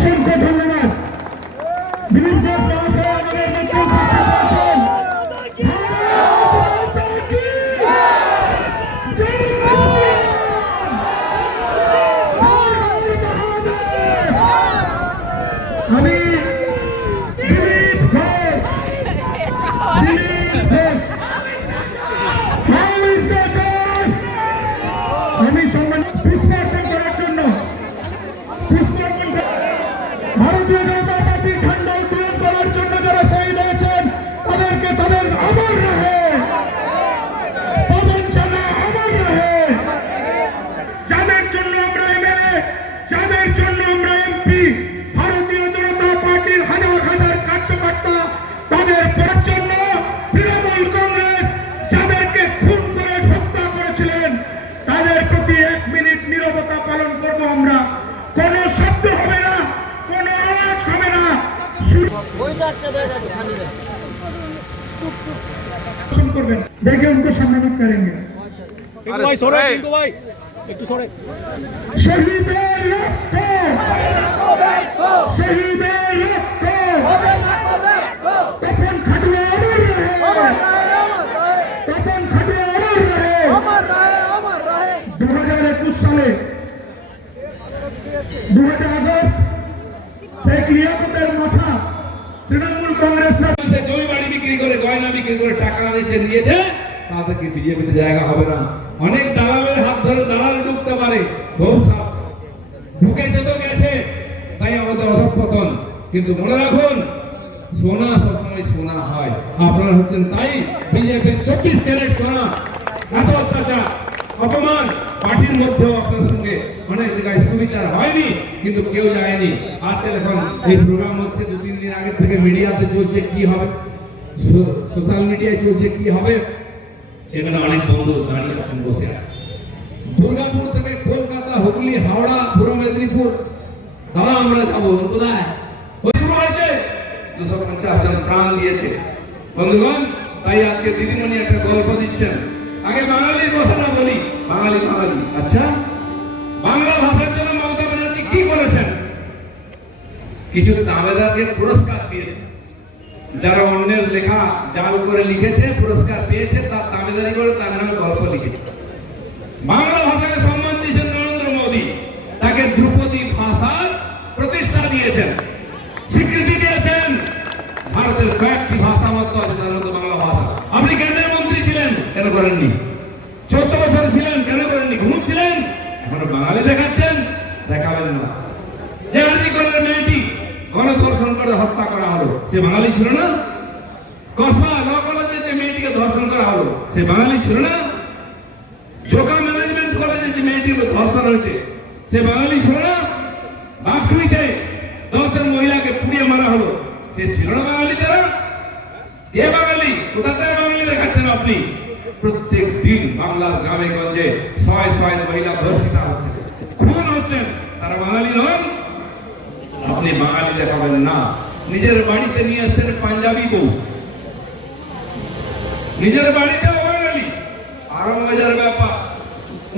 অসংখ্য ধন্যবাদ। দিলীপ ঘোষ মহাশয় আমাদের মধ্যে উপস্থিত আছেন। আমি দিলীপ ঘোষ আমি সম্মান পুষ্পার্পণ করার জন্য ভারতীয় জনতা পার্টির ঝান্ডা উত্তোলন করার জন্য যারা শহীদ হয়েছেন তাদেরকে তাদের অমর রহে, পবন সেনা অমর রহে। যাদের জন্য আমরা এমএলএ, যাদের জন্য আমরা এমপি, ভারতীয় জনতা পার্টির হাজার হাজার কার্যকর্তা, তাদের জন্য তৃণমূল কংগ্রেস যাদেরকে খুন করে হত্যা করেছিলেন তাদের প্রতি 1 মিনিট নীরবতা পালন করব আমরা। কোন শব্দ হবে না, কোন আওয়াজ হবে না। করবেন দেখে उनको सम्मानित करेंगे। भाई सोरे किंतु भाई একটু সরে। শহীদের রক্ত, শহীদের রক্ত, তপন খাটুয়া অমর রহে, তপন খাটুয়া অমর রহে। 2021 সালে 2 আগস্ট শেখ লিয়াকতের মাথা তৃণমূল কংগ্রেসরা জমি বাড়ি বিক্রি করে, গয়না বিক্রি করে টাকা নিয়েছে, তাদেরকে বিজেপিতে জায়গা হবে না। অনেক দালালের হাত ধরে দালাল ঢুকতে পারে, খুব ঢুকেছে তো গেছে, তাই আমাদের অধঃপতন। কিন্তু মনে রাখুন, সোনা সবসময় সোনা হয়। আপনারা হচ্ছেন তাই বিজেপির 24 ক্যারেট সোনা। এত অত্যাচার, অপমান, পার্টির মধ্যেও আপনার সঙ্গে অনেক জায়গায় সুবিচার হয়নি, কিন্তু কেউ যায়নি। আজকে এখন এই প্রোগ্রাম হচ্ছে, 2-3 দিন আগে থেকে মিডিয়াতে চলছে কি হবে, সোশ্যাল মিডিয়ায় চলছে কি হবে। এখানে অনেক বন্ধু দাঁড়িয়ে আছেন, বসে আছেন। দুর্গাপুর থেকে কলকাতা, হুগলি, হাওড়া, পূর্ব মেদিনীপুর, দাদা আমরা যাবো কোথায়? শুরু হয়েছে, 250 জন প্রাণ দিয়েছে বন্ধুগণ। তাই আজকে দিদিমণি একটা গল্প দিচ্ছেন। আগে বাঙালির কথাটা বলি, বাঙালি বাঙালি। আচ্ছা, বাংলা ভাষার জন্য মমতা ব্যানার্জি কি করেছেন? কিছু দামেদারকে পুরস্কার দিয়েছেন। যারা অন্যের লেখা জাল করে লিখেছে, পুরস্কার পেয়েছে, তার দামেদারি করে তার নামে গল্প লিখেছে। বাংলা ভাষাকে সম্মান দিয়েছেন নরেন্দ্র মোদী, তাকে ধ্রুপদী ভাষার প্রতিষ্ঠা দিয়েছেন, স্বীকৃতি দিয়েছেন। ভারতের কয়েকটি ভাষা মাত্র আছে, তার মধ্যে বাংলা ভাষা। আপনি কেন্দ্রীয় মন্ত্রী ছিলেন, কেন করেননি? 14 বছর ছিলেন, কেন করেননি? ঘুমছিলেন, এখন বাঙালি দেখাচ্ছেন, দেখাবেন না। যে আরজিকরের মেয়েটি গণধর্ষণ করে হত্যা করা হলো, সে বাঙালি ছিল না? কসবা ল কলেজে যে মেয়েটিকে ধর্ষণ করা হলো, সে বাঙালি ছিল না? ঝোকা ম্যানেজমেন্ট কলেজে যে মেয়েটি ধর্ষণ হয়েছে, সে বাঙালি ছিল না? বাগচুইতে 10 জন মহিলাকে পুড়িয়ে মারা হলো, সে ছিল না বাঙালি? তারা কে বাঙালি? কোথা থেকে বাঙালি দেখাচ্ছেন আপনি? প্রত্যেক দিন বাংলার গ্রামে গঞ্জে 100 মহিলা ধর্ষিতা হচ্ছে, খুন হচ্ছেন, তারা বাঙালি নন? আপনি বাঙালি দেখাবেন না। নিজের বাড়িতে নিয়ে আসছেন পাঞ্জাবি বউ, নিজের বাড়িতেও বাঙালি। আরো মজার ব্যাপার,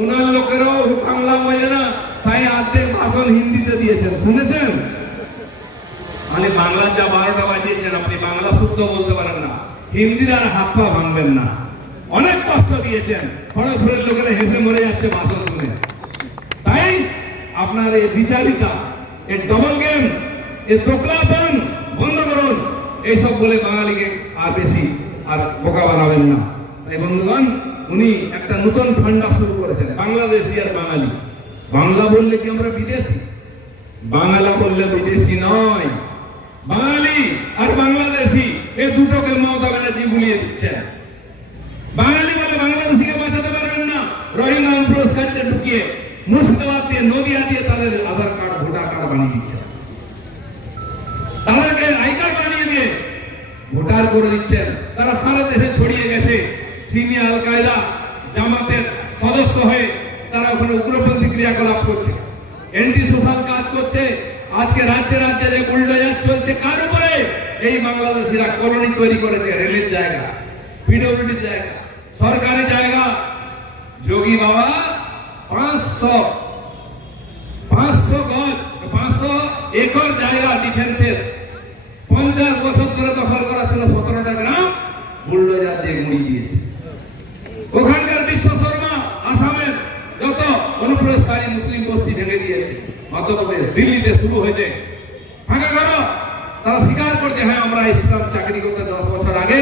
উনার লোকেরাও বাংলা বোঝে না, তাই অর্ধেক ভাষণ হিন্দিতে দিয়েছেন, শুনেছেন? মানে বাংলা যা 12টা বাজিয়েছেন, আপনি বাংলা শুদ্ধ বলতে পারেন না, হিন্দির আর হাত পা ভাঙবেন না। অনেক কষ্ট দিয়েছেন, খড়গপুরের লোকেরা হেসে মরে যাচ্ছে ভাষণ শুনে। তাই আপনার এই বিচারিতা, এই ডবল গেম, এই দোকলাপন বন্ধ করুন। এইসব বলে বাঙালিকে আর বেশি আর বোকা বানাবেন না। তাই বন্ধুগণ, উনি একটা নতুন ঠান্ডা শুরু করেছেন, বাংলাদেশি আর বাঙালি। বাংলা বললে কি আমরা বিদেশি? বাংলা বললে বিদেশি নয়, বাঙালি আর বাংলাদেশি এই দুটোকে মমতা ব্যানার্জি গুলিয়ে দিচ্ছেন। বাঙালি বলে বাংলাদেশিকে বাঁচাতে পারবেন না। রোহিঙ্গা পুরস্কারটা ঢুকিয়ে মুর্শিদাবাদ দিয়ে, নদিয়া দিয়ে তাদের আধার কার্ড, ভোটার কার্ড বানিয়ে দিচ্ছেন, তাদেরকে আই কার্ড বানিয়ে দিয়ে ভোটার করে দিচ্ছেন। তারা সারা দেশে ছড়িয়ে গেছে, সিমিয়া, আল কায়দা, জামাতের সদস্য হয়ে তারা ওখানে উগ্রপন্থী ক্রিয়াকলাপ করছে, এন্টি সোশ্যাল কাজ করছে। আজকে রাজ্যে রাজ্যে যে বুলডোজার চলছে, কার উপরে? এই বাংলাদেশিরা কলোনি তৈরি করেছে, রেলের জায়গা, পিডব্লিউডি জায়গা, সরকারি জায়গা। যোগী বাবা 500 গজ, 501 একর জায়গা ডিফেন্সের 50 বছর ধরে দখল করা ছিল 17টা গ্রাম, বুলডোজার দিয়ে গুঁড়িয়ে দিয়েছে। ওখানকার বিশ্ব শর্মা আসামের যত অনুপ্রবেশকারী মুসলিম বস্তি ভেঙে দিয়েছে। মধ্যপ্রদেশ দিল্লিতে শুরু হয়েছে ফাঁকা করো। তারা স্বীকার করছে, হ্যাঁ আমরা ইসলাম চাকরি করতে 10 বছর আগে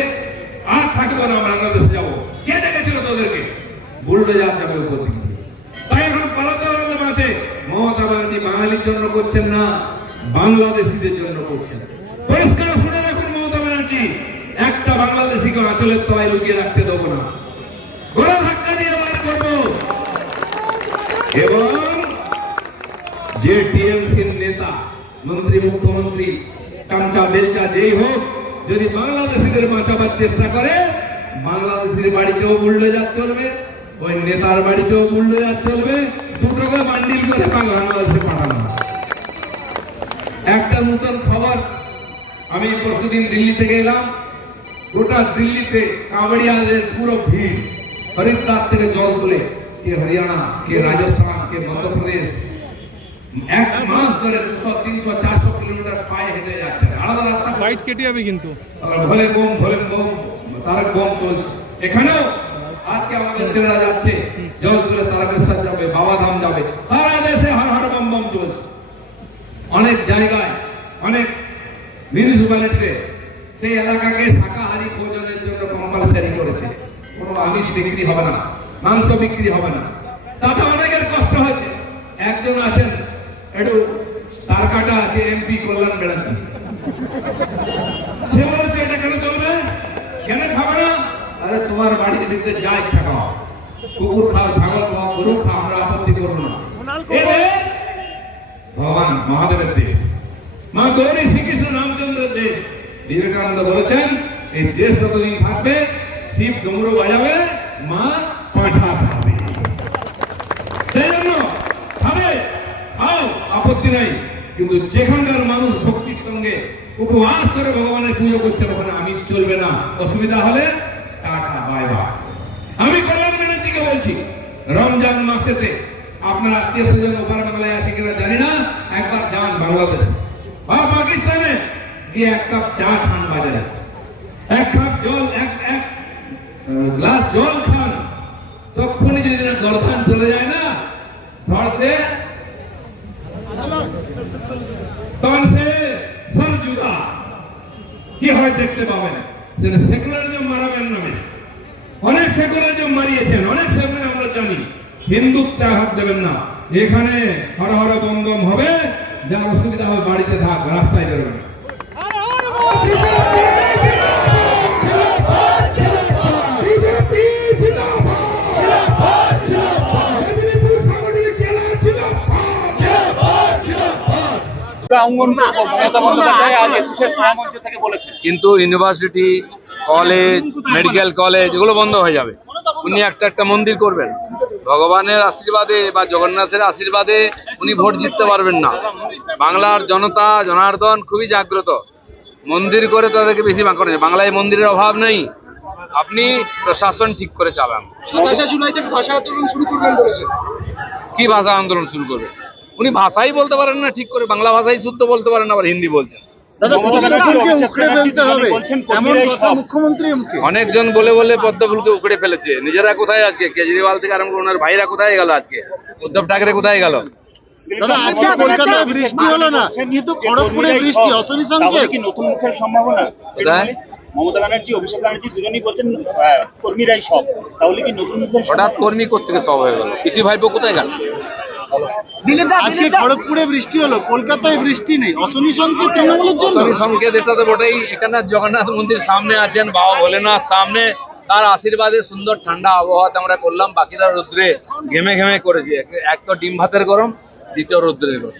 আর থাকবো না, আমরা বাংলাদেশে যাবো। কে দেখেছিল তোদেরকে? বুলডোজার যাবে উপর দিকে। তাই এখন পালাতে আছে। মমতা ব্যানার্জি বাঙালির জন্য করছেন না, বাংলাদেশিদের জন্য করছেন। পরিষ্কার শুনে রাখুন মমতা ব্যানার্জি, একটা বাংলাদেশিকে আঁচলের তলায় লুকিয়ে রাখতে দেবো না, গলা ধাক্কা দিয়ে বার করবো। এবং যে টিএমসির নেতা, মন্ত্রী, মুখ্যমন্ত্রী, চামচা বেলচা যেই হোক, যদি বাংলাদেশিদের বাঁচাবার চেষ্টা করে, বাংলাদেশের বাড়িতেও বুলডোজার চলবে, ওই নেতার বাড়িতেও বুলডোজার চলবে, দুটোকে বান্ডিল করে বাংলাদেশে পাঠানো। একটা নতুন খবর, আমি পরশুদিন দিল্লি থেকে এলাম। গোটা দিল্লিতে কাঁবড়িয়াদের পুরো ভিড়, হরিদ্বার থেকে জল তুলে, কে হরিয়ানা, কে রাজস্থান, কে মধ্যপ্রদেশ, এক মাস ধরে 200, 300, 400 কিলোমিটার পায়ে হেঁটে যাচ্ছে। আলাদা রাস্তা, ফাইট কেটে যাবে কিন্তু। ভোলে বোম, তারক বোম চলছে। এখানেও আজকে আমাদের ছেলেরা যাচ্ছে, জল তুলে তারকেশ্বর যাবে, বাবাধাম যাবে, সারা দেশে হর হর বম বম চলছে। অনেক জায়গায়, অনেক মিউনিসিপ্যালিটিতে সেই এলাকাকে শাকাহারী ভোজনের জন্য কম্পালসারি করেছে। কোনো আমিষ বিক্রি হবে না, মাংস বিক্রি হবে না। তাতে অনেকের কষ্ট হয়েছে। একজন আছেন, একটু তার কাটা আছে, এমপি কল্যাণ ব্যানার্জি, সে বলেছে এটা কেন চলবে, কেন খাবে না? আরে তোমার বাড়িতে ঢুকতে যা ইচ্ছা খাও, কুকুর খাও, ছাগল খাও, গরু খাও, আমরা আপত্তি করবো না। এ দেশ ভগবান মহাদেবের দেশ, মা গৌরী শ্রীকৃষ্ণ রামচন্দ্রের দেশ। বিবেকানন্দ বলেছেন, এই দেশ যতদিন থাকবে শিব ডমরু বাজাবে, মা পাঠা খাবে। সেই জন্য খাবে, খাও, আপত্তি নাই। কিন্তু যেখানকার মানুষ ভক্তির সঙ্গে উপবাস করে ভগবানের পুজো করছে, ওখানে আমিষ চলবে না। অসুবিধা হলে টাটা, বাই বাই। আমি কল্যাণ ব্যানার্জিকে বলছি, রমজান মাসেতে আপনার আত্মীয় স্বজন ওপার বাংলায় আছে কিনা জানি না, একবার যান বাংলাদেশে বা পাকিস্তানে, গিয়ে এক কাপ চা খান বাজারে, এক কাপ জল, এক গ্লাস জল খান, তখনই যদি না গর্দান চলে যায় না, ধড় সে তখন সে সর জুদা কি হয় দেখতে পাবেন। সেকুলারিজম মারাবেন না বেশি। অনেক সেকুলারিজম মারিয়েছেন, অনেক সেকুলার আমরা জানি। হিন্দুত্বে হাত দেবেন না। এখানে হর হর বম বম হবে, যার অসুবিধা হবে বাড়িতে থাক, রাস্তায় বেরোবেন। কিন্তু ইউনিভার্সিটি, কলেজ, মেডিকেল কলেজ এগুলো বন্ধ হয়ে যাবে। উনি একটা মন্দির করবেন, ভগবানের আশীর্বাদে বা জগন্নাথের আশীর্বাদে উনি ভোট জিততে পারবেন না। বাংলার জনতা জনার্দন খুবই জাগ্রত, মন্দির করে তাদেরকে বেশি করে। বাংলায় মন্দিরের অভাব নেই, আপনি প্রশাসন ঠিক করে চালান। 27 জুলাই থেকে ভাষা আন্দোলন শুরু করবেন বলেছেন। কি ভাষা আন্দোলন শুরু করবে? উনি ভাষাই বলতে পারেন না ঠিক করে, বাংলা ভাষাই শুদ্ধ বলতে পারেন না, আবার হিন্দি বলছেন। অনেকজন বলে বলে পদ্মফুলকে উখড়ে ফেলেছে। নিজেরা কোথায় আজকে? কেজরিওয়াল থেকে আরম্ভ করে ওনার ভাইরা কোথায় গেল? আজকে উদ্ধব ঠাকরে কোথায় গেল? দাদা আজকে কলকাতায় বৃষ্টি হলো না, কিন্তু খড়গপুরে বৃষ্টি, অতনি সংখ্যা কি নতুন মুখের সম্ভাবনা? কোথায়? মমতা ব্যানার্জি, অভিষেক ব্যানার্জি দুজনেই বলছেন কর্মীরাই সব, তাহলে কি নতুন মুখের? হঠাৎ কর্মী কোত্থেকে সব হয়ে গেল? পিসি ভাইপো কোথায় গেল? আজকে খড়গপুরে বৃষ্টি হলো, কলকাতায় বৃষ্টি নেই, অতনি সংকেত তৃণমূলের জন্য। অতনি সংকেত এটা তো বটেই। এখানে জগন্নাথ মন্দির সামনে আছেন, বাবা ভোলেনাথ সামনে, তার আশীর্বাদে সুন্দর ঠান্ডা আবহাওয়াতে আমরা করলাম। বাকিরা রৌদ্রে ঘেমে ঘেমে করেছে। এক তো ডিম ভাতের গরম, দ্বিতীয় রৌদ্রের গরম।